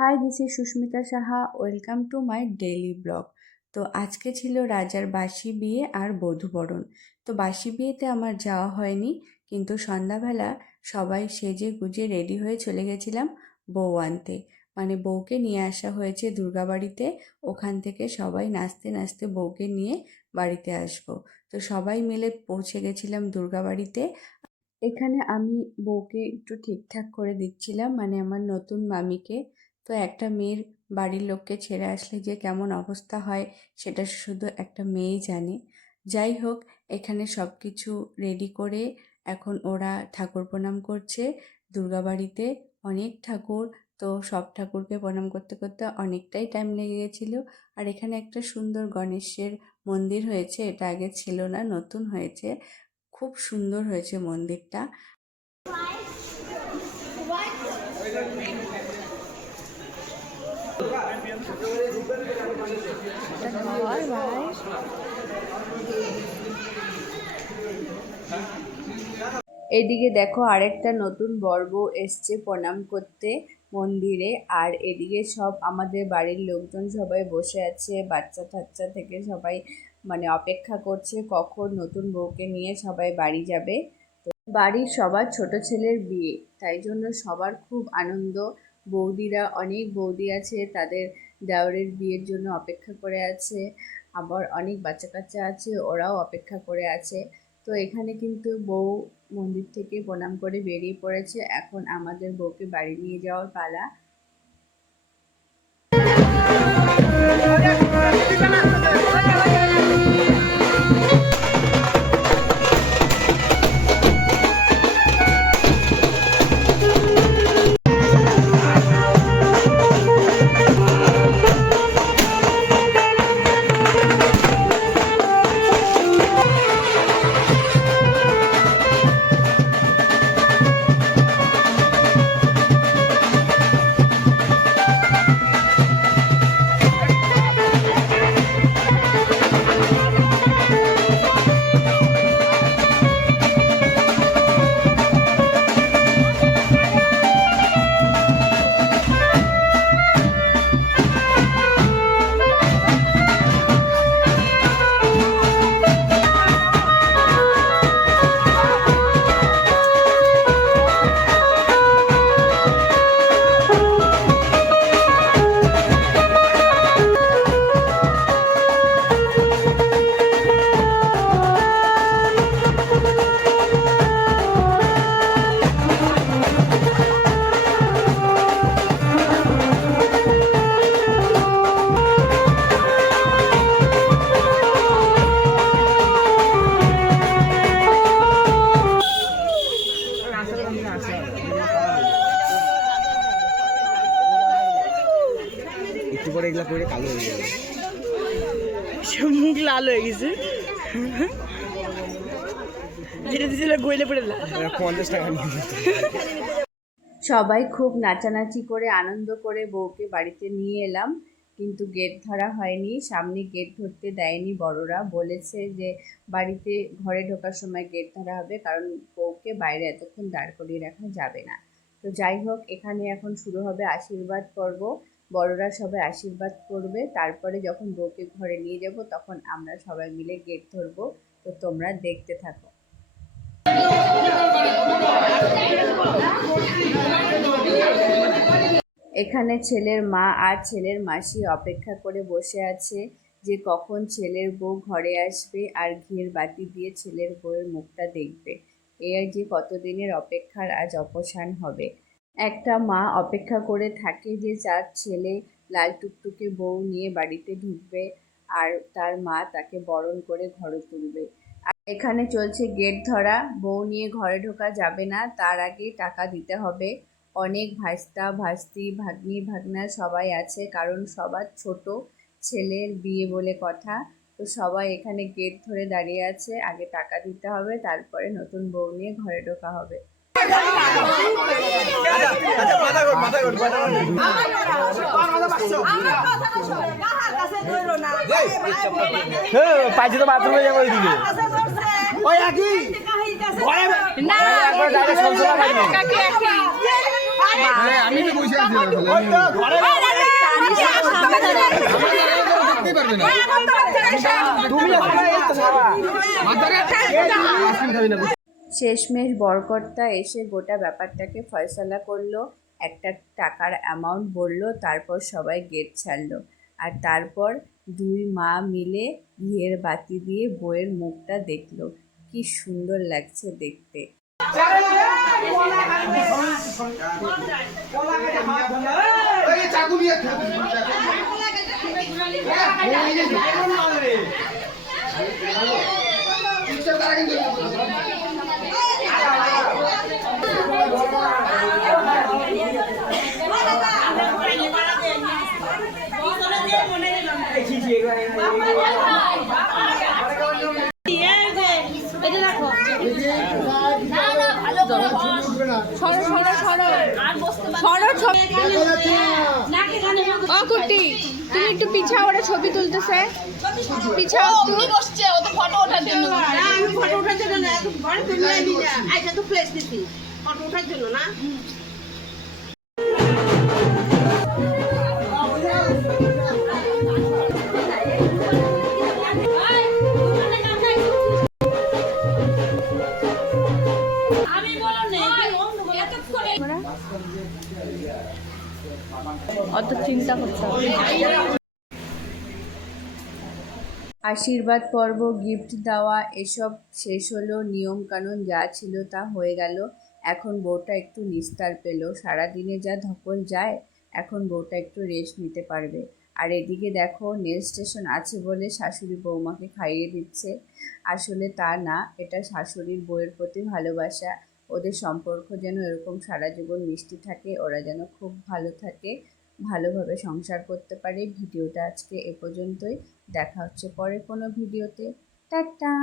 High, this is Susmita Saha. Welcome to my daily blog. তো আজকে ছিল রাজার বাসি বিয়ে আর বধূবরণ। তো বাসি বিয়েতে আমার যাওয়া হয়নি, কিন্তু সন্ধ্যাবেলা সবাই সেজে গুজে রেডি হয়ে চলে গেছিলাম বউ আনতে। মানে বউকে নিয়ে আসা হয়েছে দুর্গাবাড়িতে, ওখান থেকে সবাই নাচতে নাচতে বউকে নিয়ে বাড়িতে আসবো। তো সবাই মিলে পৌঁছে গেছিলাম দুর্গাবাড়িতে। এখানে আমি বউকে একটু ঠিকঠাক করে দিচ্ছিলাম, মানে আমার নতুন মামিকে। তো একটা মেয়ের বাড়ির লোককে ছেড়ে আসলে যে কেমন অবস্থা হয় সেটা শুধু একটা মেয়েই জানে। যাই হোক, এখানে সব কিছু রেডি করে এখন ওরা ঠাকুর প্রণাম করছে। দুর্গাবাড়িতে অনেক ঠাকুর, তো সব ঠাকুরকে প্রণাম করতে করতে অনেকটাই টাইম লেগে গেছিলো। আর এখানে একটা সুন্দর গণেশের মন্দির হয়েছে, এটা আগে ছিল না, নতুন হয়েছে। খুব সুন্দর হয়েছে মন্দিরটা। এদিকে দেখো আরেকটা নতুন বর্ব এসছে প্রণাম করতে মন্দিরে। আর এদিকে সব আমাদের বাড়ির লোকজন সবাই বসে আছে, বাচ্চা টাচ্চা থেকে সবাই মানে অপেক্ষা করছে কখন নতুন বউকে নিয়ে সবাই বাড়ি যাবে। বাড়ির সবার ছোট ছেলের বিয়ে, তাই জন্য সবার খুব আনন্দ। বৌদিরা, অনেক বৌদি আছে, তাদের দেওরের বিয়ের জন্য অপেক্ষা করে আছে। আবার অনেক বাচ্চা কাচ্চা আছে, ওরাও অপেক্ষা করে আছে। তো এখানে কিন্তু বউ মন্দির থেকে প্রণাম করে বেরিয়ে পড়েছে, এখন আমাদের বউকে বাড়ি নিয়ে যাওয়ার পালা। একটু পরে এগুলা পরে কালো হয়ে যাবে, মুখ লাল হয়ে গেছে। যেটা দিয়েছিল গইলে পড়ে 50 টাকা নিয়ে। সবাই খুব নাচানাচি করে আনন্দ করে বউকে বাড়িতে নিয়ে এলাম, কিন্তু গেট ধরা হয়নি। সামনে গেট ধরতে দেয়নি, বড়রা বলেছে যে বাড়িতে ঘরে ঢোকার সময় গেট ধরা হবে, কারণ বউকে বাইরে এতক্ষণ দাঁড় করিয়ে রাখা যাবে না। তো যাই হোক, এখানে এখন শুরু হবে আশীর্বাদ পর্ব। বড়রা সবাই আশীর্বাদ করবে, তারপরে যখন বউকে ঘরে নিয়ে যাব তখন আমরা সবাই মিলে গেট ধরবো। তো তোমরা দেখতে থাকো। এখানে ছেলের মা আর ছেলের মাসি অপেক্ষা করে বসে আছে যে কখন ছেলের বউ ঘরে আসবে আর ঘিয়ের বাতি দিয়ে ছেলের বউয়ের মুখটা দেখবে। এই যে কতদিনের অপেক্ষার আজ অবসান হবে। একটা মা অপেক্ষা করে থাকে যে তার ছেলে লাল টুকটুকে বউ নিয়ে বাড়িতে ঢুকবে আর তার মা তাকে বরণ করে ঘরে তুলবে। আর এখানে চলছে গেট ধরা। বউ নিয়ে ঘরে ঢোকা যাবে না, তার আগে টাকা দিতে হবে। অনেক ভাস্তা ভাস্তি ভাগ্নি ভাগনা সবাই আছে, কারণ সবার ছোট ছেলের বিয়ে বলে কথা। তো সবাই এখানে গেট ধরে দাঁড়িয়ে আছে, আগে টাকা দিতে হবে, তারপরে নতুন বউ নিয়ে ঘরে ঢোকা হবে। পাইছে তো বাথরুমে যাবো ওইদিকে। ওই একই আমি তো বসে আছি দেখতেই পারবে না শেষমেশ বরকর্তা এসে গোটা ব্যাপারটাকে ফয়সালা করলো, একটা টাকার অ্যামাউন্ট বলল, তারপর সবাই গেট ছাড়লো। আর তারপর দুই মা মিলে ঘিয়ের বাতি দিয়ে বউয়ের মুখটা দেখলো। কি সুন্দর লাগছে দেখতে। কুটি তুমি একটু পিছাও, ওরা ছবি তুলতেছে, পিছাও। অমনি বসছে ও তো ফটো ওঠার জন্য। না আমি ফটো ওঠার জন্য না, ঘরে তুললাই দিই না। আচ্ছা তো প্লেস দিছি ফটো ওঠার জন্য না। অত চিন্তা করতে হবে। আশীর্বাদ পর্ব, গিফট দেওয়া এসব শেষ হলো, নিয়মকানুন যা ছিল তা হয়ে গেল। এখন বউটা একটু নিস্তার পেল, সারাদিনে যা ধকল যায়, এখন বউটা একটু রেস্ট নিতে পারবে। আর এদিকে দেখো, নেল স্টেশন আছে বলে শাশুড়ি বৌমাকে খাইয়ে দিচ্ছে। আসলে তা না, এটা শাশুড়ির বউয়ের প্রতি ভালোবাসা। ওদের সম্পর্ক যেন এরকম সারা জীবন মিষ্টি থাকে, ওরা যেন খুব ভালো থাকে, ভালোভাবে সংসার করতে পারে। ভিডিওটা আজকে এ পর্যন্তই, দেখা হচ্ছে পরে কোনো ভিডিওতে। টাটা।